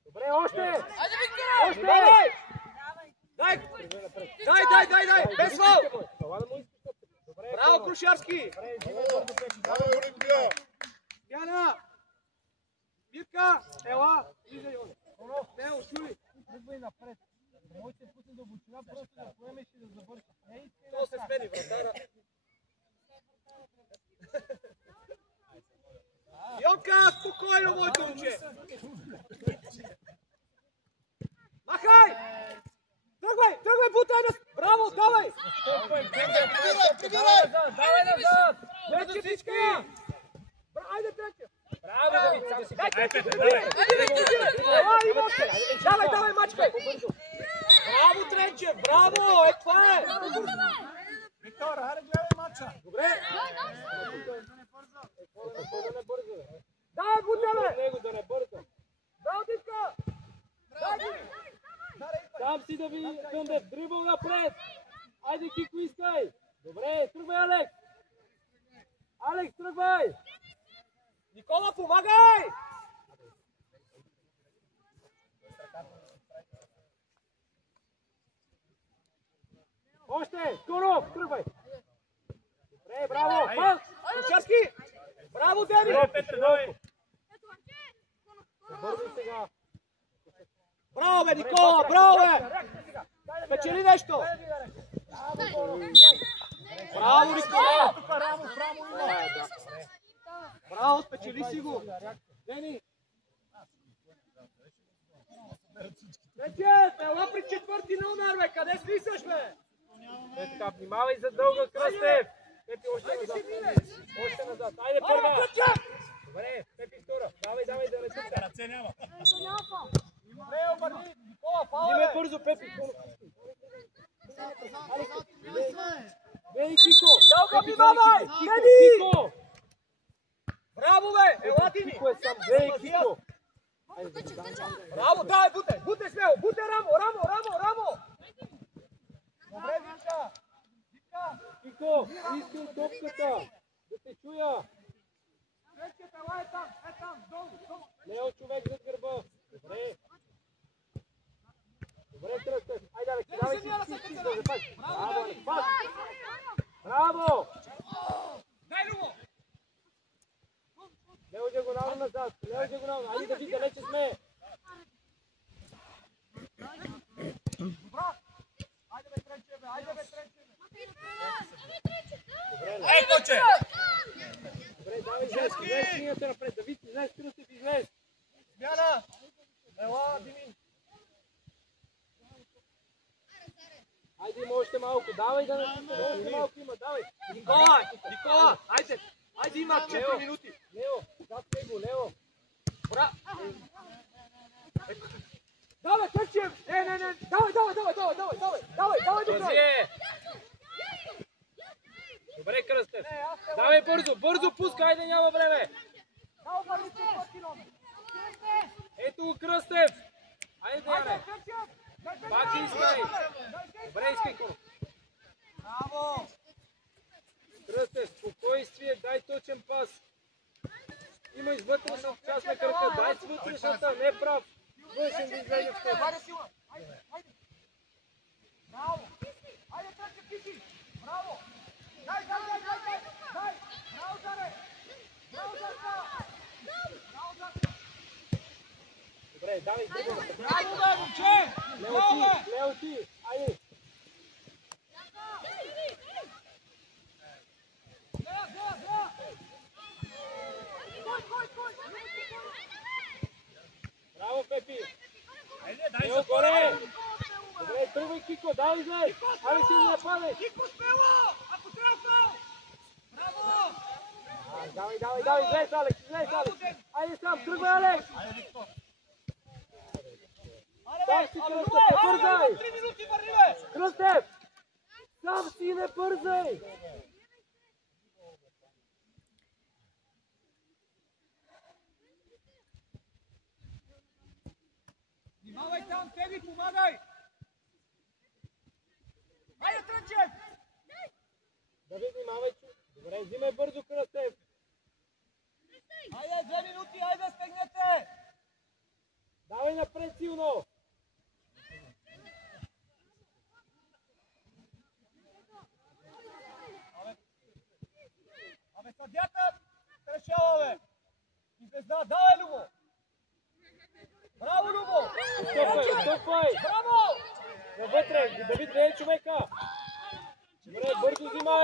Добре, още! Айде, Виктора! Още! Давай! Дай! Дай! Без фал! Това да му искаш. Добре, Браво, Крушарски! добре, взимай бързо, Пепи. Давай, Олимпия! Яна! Мирка! Ела! Влизай, Оле! Не, чули! Тръгвай напред. Да може да се пусне до бочина, просто да поемеш и да завършиш. Не искай То се смени, вратара. Йонка, спокойно, моето момче! Махай! Тръгвай, бутай нас! Браво, давай! Давай назад! Трече всички! Айде, трече! Браво, Давид, само си Дай, Ай, трече! Петър, давай! Ела, има още! Давай, мачкай! Браво, Тренчев, браво! Е, това е! Виктор, хайде гледай мача! Добре! да не бърза. Давай, бутай, бе! Него да не бърза. Браво, Дитка! Сам си да ви Къндев, дрибъл напред. Айде, Кико, искай. Добре, тръгвай, Алекс. Алекс, тръгвай. Никола, помагай! Още, Скоров, тръгвай. Добре, браво. Пас! Кучарски! Браво, Дени! Добре, Петър, давай! Бързай сега. Браво, бе, Никола! Браво, бе! Спечели нещо! Браво, Никола! Тук рамо, прамо има! Браво, спечели си го! Дени! Вече, ела при четвърти номер, бе! Къде слисаш, бе? Е така, внимавай за дълга, Кръстев. Пепи, още назад. Още назад. Айде, първа. Добре, Пепи, втора. Давай, да не тука. Ръце няма! Добре, обърни! Никола, фал, Взимай бе! бързо, Пепи. Бей, Кико. Дълга, Пепи, внимавай! Кико, Дени! Кико. Браво, бе! Ела ти ми! Кико е сам. Бей, Кико. Браво, дай, бутай! Бутай смело! Бутай, Рамо! Добре, Вича! Кико, искай топката. Да те чуя. Лео, човек зад гърба. Добре. Добре, Кръстев. Айде, Алекс, давай си да запазиш. Браво, Алекс, пас. Браво. Дай, Любо! Лео, диагонално назад. Лео, диагонално. Айде да ви далече сме. Айде, бе, Тренче! Ей, коче! Добре, давай, излез линията напред. Давид, излез, Кръстев, излез. Смяна! Ела, Дими! Айде, има още малко. Давай да не още малко има. Давай. Никола! Айде, има 4 минути! Лео, зад него, Лео. Давай, Тренчев! Не! Давай, Бързи е. Добре, Кръстев. Давай бързо пускай, айде, няма време. Ето го, Кръстев. Айде, Деяне. Пак искай. Добре, искай, Коро. Браво! Кръстев, спокойствие, дай точен пас. Има вътрешна част на кръка, дай с вътрешната, не прав. Външен да излезе в теб. Хайде, сила! Хайде! Браво! Хайде, Тренчев, тихи! Браво! Дай! Браво, Заре! Браво, Зарка! Добре, давай, Браво, бе, момче! Лео ти, айде. Браво, Пепи. Айде, дай Лео, за горе. Добре, тръгвай, Кико, давай, излез. Айде си да нападеш. Кико, смело! Ако трябва фал! Браво! Давай, излез, Алекс. Айде сам, тръгвай, Алекс. Айде, Виктор! Сам си, Кръстев, не бързай. 3 минути върни, бе! Кръстев, сам си, не бързай. Внимавай там, Теги, помагай! Хайде, Тренчев! Давид, внимавай. Добре, взимай бързо, Кръстев. Хайде, 2 минути, айде, стегнете! Давай напред силно. Съдята решава, бе. И звезда, давай, Любо. Браво, Любо. Стопай! Браво. Навътре, Давид гледай човека! Добре, бързо взимай!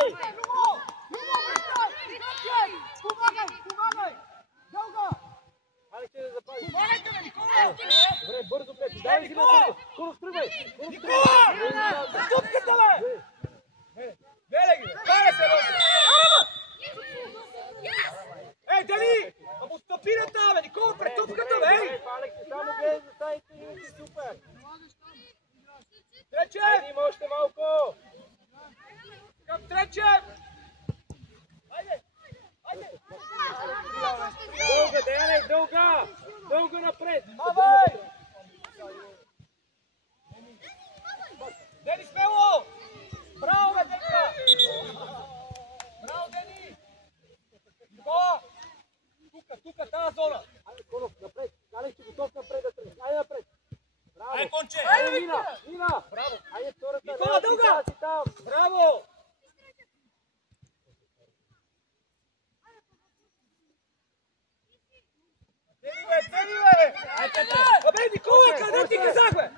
Помагай. Дълга. Айде ще да запазиш. Помагайте, бе, Никола. Добре, бързо, Пети. Дай взимай бързо. Куров, тръгвай. Никола! Ступката, бе. Гледай ги, бе. Кара се, бе. Ей, Дени! Амо стъпи на това, бе. Никола, пред тупката, бе. Ей! Алекс, само гледай за стаите и си супер. Тречев! Има още малко. Към Тречев! Айде! Дълга, Деяне, дълга! Дълга напред! Мавай! Дени, смело! Браво, бе, Денка! Браво, Дени! Никола! Тука, тази зона! Айде, Конов, напред! Алекс, си готов напред да тръгнеш. Айде напред! Браво! Ай, Конче! Айде, Мина! Браво! Айде, втората! Никола, дълга! Браво! Дени, бе! Ай, Петре! Абе, Никола, къде ти казах, бе?